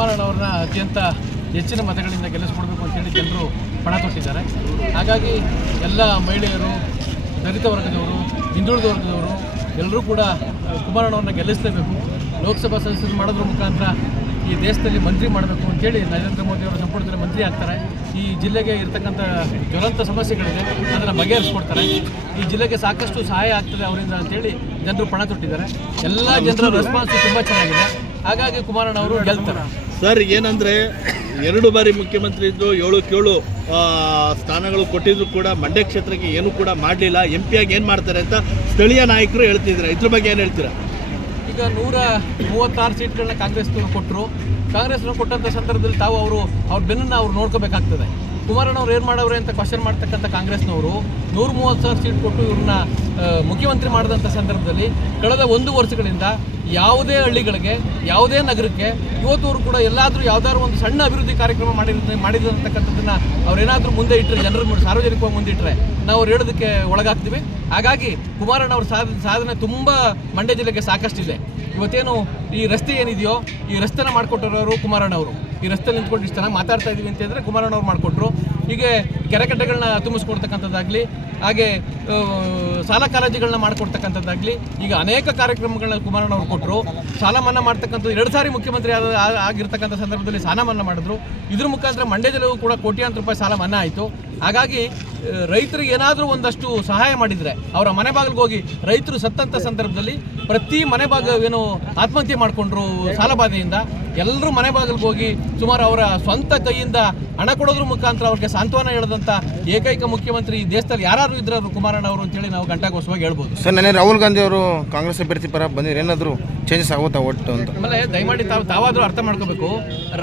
ಕುಮಾರಣ್ಣವ್ರನ್ನ ಅತ್ಯಂತ ಹೆಚ್ಚಿನ ಮತಗಳಿಂದ ಗೆಲ್ಲಿಸ್ಕೊಡ್ಬೇಕು ಅಂತೇಳಿ ಜನರು ಪಣ ತೊಟ್ಟಿದ್ದಾರೆ. ಹಾಗಾಗಿ ಎಲ್ಲ ಮಹಿಳೆಯರು, ದಲಿತ ವರ್ಗದವರು, ಹಿಂದುಳಿದ ವರ್ಗದವರು ಎಲ್ಲರೂ ಕೂಡ ಕುಮಾರಣ್ಣವ್ರನ್ನ ಗೆಲ್ಲಿಸಲೇಬೇಕು. ಲೋಕಸಭಾ ಸದಸ್ಯರು ಮಾಡೋದ್ರ ಮುಖಾಂತರ ಈ ದೇಶದಲ್ಲಿ ಮಂತ್ರಿ ಮಾಡಬೇಕು ಅಂತೇಳಿ ನರೇಂದ್ರ ಮೋದಿ ಅವರ ಸಂಪುಟದಲ್ಲಿ ಮಂತ್ರಿ ಆಗ್ತಾರೆ. ಈ ಜಿಲ್ಲೆಗೆ ಇರತಕ್ಕಂಥ ಜ್ವಲಂತ ಸಮಸ್ಯೆಗಳಿದೆ, ಅದನ್ನು ಬಗೆಹರಿಸ್ಕೊಡ್ತಾರೆ. ಈ ಜಿಲ್ಲೆಗೆ ಸಾಕಷ್ಟು ಸಹಾಯ ಆಗ್ತದೆ ಅವರಿಂದ ಅಂತೇಳಿ ಜನರು ಪಣ ತೊಟ್ಟಿದ್ದಾರೆ. ಎಲ್ಲ ಜನರ ರೆಸ್ಪಾನ್ಸ್ ತುಂಬ ಚೆನ್ನಾಗಿದೆ. ಹಾಗಾಗಿ ಕುಮಾರಣ್ಣ ಅವರು ಗೆಲ್ತಾರೆ. ಸರ್, ಏನಂದರೆ 2 ಬಾರಿ ಮುಖ್ಯಮಂತ್ರಿ ಇದ್ದು 7 ಸ್ಥಾನಗಳು ಕೊಟ್ಟಿದ್ರು ಕೂಡ ಮಂಡ್ಯ ಕ್ಷೇತ್ರಕ್ಕೆ ಏನೂ ಕೂಡ ಮಾಡಲಿಲ್ಲ. MP ಆಗಿ ಏನು ಮಾಡ್ತಾರೆ ಅಂತ ಸ್ಥಳೀಯ ನಾಯಕರು ಹೇಳ್ತಿದ್ದಾರೆ. ಇದ್ರ ಬಗ್ಗೆ ಏನು ಹೇಳ್ತೀರಾ? ಈಗ 136 ಸೀಟ್ಗಳನ್ನ ಕಾಂಗ್ರೆಸ್ನವರು ಕೊಟ್ಟರು. ಕಾಂಗ್ರೆಸ್ನವ್ರು ಕೊಟ್ಟಂಥ ಸಂದರ್ಭದಲ್ಲಿ ತಾವು ಅವ್ರ ಬೆನ್ನನ್ನು ಅವ್ರು ನೋಡ್ಕೋಬೇಕಾಗ್ತದೆ. ಕುಮಾರಣ್ಣವ್ರು ಏನು ಮಾಡವ್ರೆ ಅಂತ ಕ್ವಶನ್ ಮಾಡ್ತಕ್ಕಂಥ ಕಾಂಗ್ರೆಸ್ನವರು 136 ಸೀಟ್ ಕೊಟ್ಟು ಇವ್ರನ್ನ ಮುಖ್ಯಮಂತ್ರಿ ಮಾಡಿದಂಥ ಸಂದರ್ಭದಲ್ಲಿ ಕಳೆದ 1 ವರ್ಷಗಳಿಂದ ಯಾವುದೇ ಹಳ್ಳಿಗಳಿಗೆ, ಯಾವುದೇ ನಗರಕ್ಕೆ ಇವತ್ತುವರು ಕೂಡ ಎಲ್ಲಾದರೂ ಯಾವುದಾದ್ರು ಒಂದು ಸಣ್ಣ ಅಭಿವೃದ್ಧಿ ಕಾರ್ಯಕ್ರಮ ಮಾಡಿರ್ತಕ್ಕಂಥದ್ದನ್ನು ಅವ್ರೇನಾದರೂ ಮುಂದೆ ಇಟ್ಟರೆ, ಜನರ ಸಾರ್ವಜನಿಕವಾಗಿ ಮುಂದೆ ಇಟ್ಟರೆ ನಾವು ಅವ್ರು ಹೇಳೋದಕ್ಕೆ ಒಳಗಾಗ್ತೀವಿ. ಹಾಗಾಗಿ ಕುಮಾರಣ್ಣ ಅವ್ರ ಸಾಧನೆ ತುಂಬ ಮಂಡ್ಯ ಜಿಲ್ಲೆಗೆ ಸಾಕಷ್ಟಿದೆ. ಇವತ್ತೇನು ಈ ರಸ್ತೆ ಏನಿದೆಯೋ, ಈ ರಸ್ತೆನ ಮಾಡಿಕೊಟ್ಟವರು ಕುಮಾರಣ್ಣ ಅವರು. ಈ ರಸ್ತೆ ನಿಂತ್ಕೊಂಡು ಇಷ್ಟು ಚೆನ್ನಾಗಿ ಮಾತಾಡ್ತಾ ಇದ್ದೀವಿ ಅಂತಂದರೆ ಕುಮಾರಣ್ಣ ಅವ್ರು ಮಾಡಿಕೊಟ್ರು. ಹೀಗೆ ಕೆರೆಕಟ್ಟೆಗಳನ್ನ ತುಂಬಿಸ್ಕೊಡ್ತಕ್ಕಂಥದ್ದಾಗಲಿ, ಹಾಗೆ ಸಾಲ ಕಾಲೇಜುಗಳನ್ನ ಮಾಡಿಕೊಡ್ತಕ್ಕಂಥದ್ದಾಗಲಿ, ಈಗ ಅನೇಕ ಕಾರ್ಯಕ್ರಮಗಳನ್ನ ಕುಮಾರಣ್ಣ ಅವರು ಕೊಟ್ಟರು. ಸಾಲ ಮನ್ನಾ ಮಾಡ್ತಕ್ಕಂಥದ್ದು 2 ಸಾರಿ ಮುಖ್ಯಮಂತ್ರಿ ಆಗಿರ್ತಕ್ಕಂಥ ಸಂದರ್ಭದಲ್ಲಿ ಸಾಲ ಮನ್ನಾ ಮಾಡಿದ್ರು. ಇದ್ರ ಮುಖಾಂತರ ಮಂಡ್ಯ ಜಿಲ್ಲೆಗೂ ಕೂಡ ಕೋಟ್ಯಾಂತರ ರೂಪಾಯಿ ಸಾಲ ಮನ್ನಾ ಆಯಿತು. ಹಾಗಾಗಿ ರೈತರಿಗೆ ಏನಾದರೂ ಒಂದಷ್ಟು ಸಹಾಯ ಮಾಡಿದರೆ, ಅವರ ಮನೆ ಬಾಗಿಲಿಗೆ ಹೋಗಿ ರೈತರು ಸತ್ತಂಥ ಸಂದರ್ಭದಲ್ಲಿ ಪ್ರತಿ ಮನೆ ಏನು ಆತ್ಮಹತ್ಯೆ ಮಾಡಿಕೊಂಡ್ರು ಸಾಲಬಾಧೆಯಿಂದ, ಎಲ್ಲರೂ ಮನೆ ಬಾಗಿಲಿಗೆ ಹೋಗಿ ಸುಮಾರು ಅವರ ಸ್ವಂತ ಕೈಯಿಂದ ಹಣ ಕೊಡೋದ್ರ ಮುಖಾಂತರ ಅವ್ರಿಗೆ ಸಾಂತ್ವನ ಹೇಳದಂಥ ಏಕೈಕ ಮುಖ್ಯಮಂತ್ರಿ ಈ ದೇಶದಲ್ಲಿ ಯಾರು ಇದ್ರೆ ಅವರು ಕುಮಾರಣ್ಣ ಅವರು ಅಂತೇಳಿ ನಾವು ಘಂಟಾಘೋಷವಾಗಿ ಹೇಳ್ಬೋದು. ಸರ್, ನೆನ್ನೆ ರಾಹುಲ್ ಗಾಂಧಿ ಅವರು ಕಾಂಗ್ರೆಸ್ ಅಭ್ಯರ್ಥಿ ಪರ ಬಂದಿರೋ ಏನಾದರೂ ಚೇಂಜಸ್ ಆಗುತ್ತಾ ಒಟ್ಟು ಅಂತ? ಆಮೇಲೆ ದಯಮಾಡಿ ತಾವಾದರೂ ಅರ್ಥ ಮಾಡ್ಕೋಬೇಕು,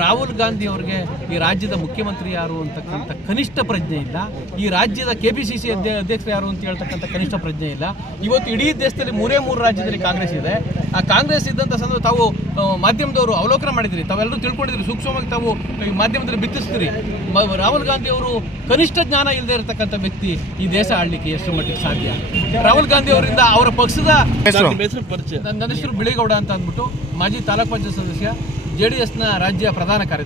ರಾಹುಲ್ ಗಾಂಧಿ ಅವ್ರಿಗೆ ಈ ರಾಜ್ಯದ ಮುಖ್ಯಮಂತ್ರಿ ಯಾರು ಅಂತಕ್ಕಂಥ ಕನಿಷ್ಠ ಪ್ರಜ್ಞೆ ಇಲ್ಲ. ಈ ರಾಜ್ಯದ KPCC ಅಧ್ಯಕ್ಷರು ಯಾರು ಅಂತ ಹೇಳ್ತಕ್ಕಂಥ ಕನಿಷ್ಠ ಪ್ರಜ್ಞೆ ಇಲ್ಲ. ಇವತ್ತು ಇಡೀ ದೇಶದಲ್ಲಿ 3 ರಾಜ್ಯದಲ್ಲಿ ಕಾಂಗ್ರೆಸ್ ಇದೆ. ಆ ಕಾಂಗ್ರೆಸ್ ಇದ್ದಂಥ ಸಂದರ್ಭ ತಾವು ಮಾಧ್ಯಮದವರು ಅವಲೋಕನ ಮಾಡಿದಿರಿ, ತಾವೆಲ್ಲರೂ ತಿಳ್ಕೊಂಡಿದ್ರಿ, ಸೂಕ್ಷ್ಮವಾಗಿ ತಾವು ಈ ಮಾಧ್ಯಮದಲ್ಲಿ ಬಿತ್ತಿಸ್ತೀರಿ. ರಾಹುಲ್ ಗಾಂಧಿ ಅವರು ಕನಿಷ್ಠ ಜ್ಞಾನ ಇಲ್ಲದೆ ಇರತಕ್ಕಂಥ ವ್ಯಕ್ತಿ ಈ ದೇಶ ಆಳ್ಲಿಕ್ಕೆ ಎಷ್ಟು ಮಟ್ಟಿಗೆ ಸಾಧ್ಯ? ರಾಹುಲ್ ಗಾಂಧಿ ಅವರಿಂದ ಅವರ ಪಕ್ಷದ ನನ್ನ ಹೆಸರು ಬಿಳಿಗೌಡ ಅಂತ ಅಂದ್ಬಿಟ್ಟು ಮಾಜಿ ತಾಲೂಕು ಪಂಚಾಯತ್ ಸದಸ್ಯ, JDSನ ರಾಜ್ಯ ಪ್ರಧಾನ ಕಾರ್ಯದರ್ಶಿ.